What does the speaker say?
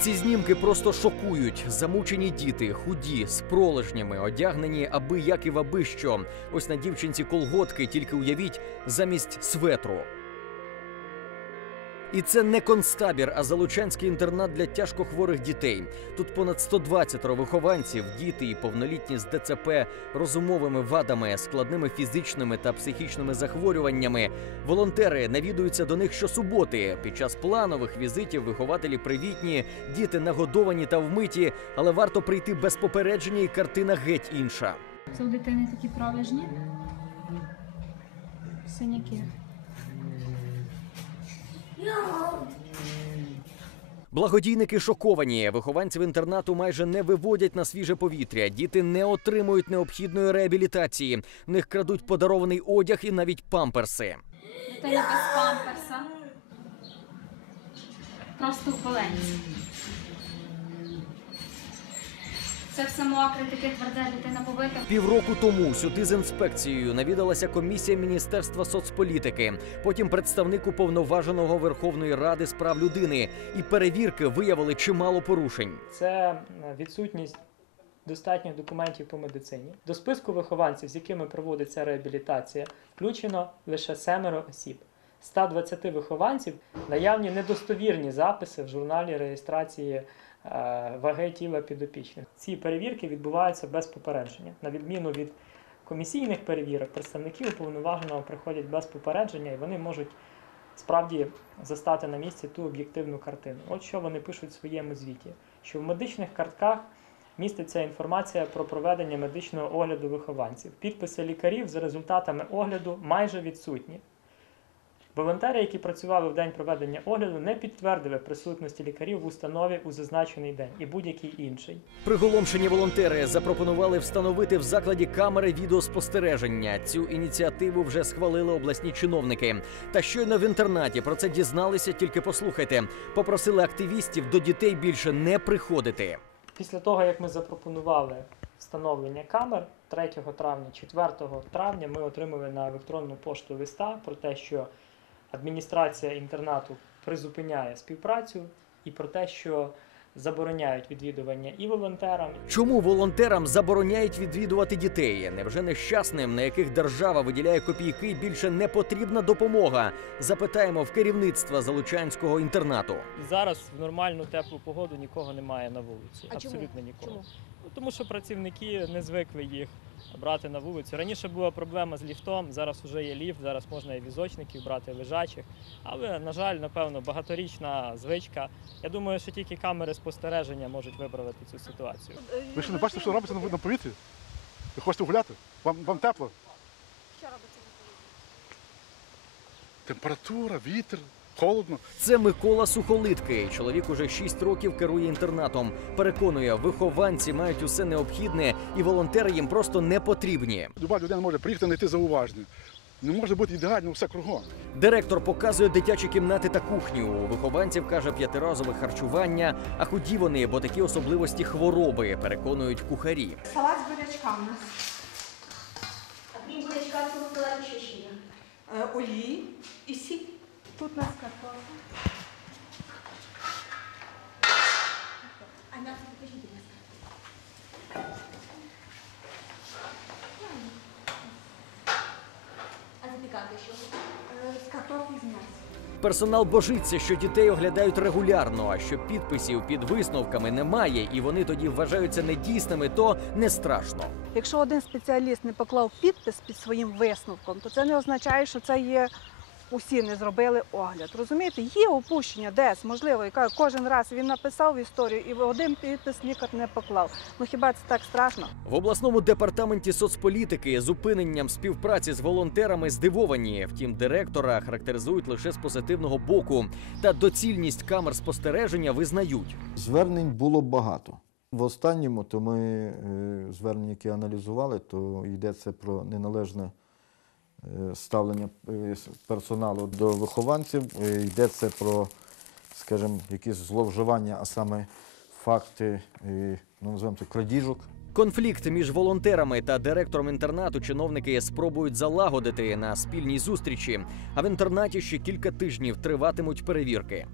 Ці знімки просто шокують. Замучені діти, худі, з пролежнями, одягнені аби як і в аби що. Ось на дівчинці колготки, тільки уявіть, замість светру. І це не концтабір, а залучанський інтернат для тяжкохворих дітей. Тут понад 120 вихованців, діти і повнолітні з ДЦП, розумовими вадами, складними фізичними та психічними захворюваннями. Волонтери навідуються до них щосуботи. Під час планових візитів вихователі привітні, діти нагодовані та вмиті, але варто прийти без попередження, і картина геть інша. Це у дитини такі пролежні. Синяки. Благодійники шоковані. Вихованців інтернату майже не виводять на свіже повітря. Діти не отримують необхідної реабілітації. В них крадуть подарований одяг і навіть памперси. Дитина без памперса. Просто в. Це все мокре, таке тверде, дитина побита. Півроку тому сюди з інспекцією навідалася комісія Міністерства соцполітики, потім представник уповноваженого Верховної Ради з прав людини. І перевірки виявили чимало порушень. це е, відсутність достатніх документів по медицині. До списку вихованців, з якими проводиться реабілітація, включено лише семеро осіб. З 120 вихованців наявні недостовірні записи в журналі реєстрації ваги тіла підопічних. Ці перевірки відбуваються без попередження. На відміну від комісійних перевірок, представники уповноваженого приходять без попередження і вони можуть справді застати на місці ту об'єктивну картину. От що вони пишуть в своєму звіті: що в медичних картках міститься інформація про проведення медичного огляду вихованців. Підписи лікарів за результатами огляду майже відсутні. Волонтери, які працювали в день проведення огляду, не підтвердили присутності лікарів в установі у зазначений день і будь-який інший. Приголомшені волонтери запропонували встановити в закладі камери відеоспостереження. Цю ініціативу вже схвалили обласні чиновники. Та щойно в інтернаті про це дізналися. Тільки послухайте, попросили активістів до дітей більше не приходити. Після того, як ми запропонували встановлення камер 3 травня, 4 травня ми отримали на електронну пошту листа про те, що адміністрація інтернату призупиняє співпрацю і про те, що забороняють відвідування і волонтерам, Чому волонтерам забороняють відвідувати дітей? Невже нещасним, на яких держава виділяє копійки, більше не потрібна допомога? Запитаємо в керівництва залучанського інтернату. Зараз в нормальну теплу погоду нікого немає на вулиці. А чому? Абсолютно нікого. Чому? Ну, тому що працівники не звикли їх брати на вулицю. Раніше була проблема з ліфтом, зараз вже є ліфт, зараз можна і візочників брати лежачих. Але, на жаль, напевно, багаторічна звичка. Я думаю, що тільки камери спостереження можуть виправити цю ситуацію. Ви що не бачите, що робиться на, на повітрі? Ви хочете гуляти? Вам, вам тепло? Що робиться на повітрі? Температура, вітер, холодно. Це Микола Сухолиткий. Чоловік уже 6 років керує інтернатом. Переконує, вихованці мають усе необхідне, і волонтери їм просто не потрібні. Люба людина може приїхати знайти зауваження. Не може бути ідеально все кругом. Директор показує дитячі кімнати та кухню. У вихованців каже п'ятиразове харчування. А худі вони, бо такі особливості хвороби, переконують кухарі. Салат з бурячка у. А крім бурячка, в цьому ще? Е, олії і сіль. Тут у нас картопля. А м'ясо покажіть, будь ласка. А запікати що? З картоплі з м'ясом. Персонал божиться, що дітей оглядають регулярно, а що підписів під висновками немає, і вони тоді вважаються недійсними, то не страшно. Якщо один спеціаліст не поклав підпис під своїм висновком, то це не означає, що це є усі не зробили огляд. Розумієте, є опущення десь, можливо, яка кожен раз він написав історію і один підпис лікар не поклав. Ну хіба це так страшно? В обласному департаменті соцполітики зупиненням співпраці з волонтерами здивовані. Втім, директора характеризують лише з позитивного боку. Та доцільність камер спостереження визнають. Звернень було багато. В останньому то ми е, звернення, які аналізували, то йдеться про неналежне ставлення е, персоналу до вихованців, е, йдеться про, скажімо, якісь зловживання, а саме факти, е, ну, називаємо це крадіжок. Конфлікт між волонтерами та директором інтернату чиновники спробують залагодити на спільній зустрічі. А в інтернаті ще кілька тижнів триватимуть перевірки.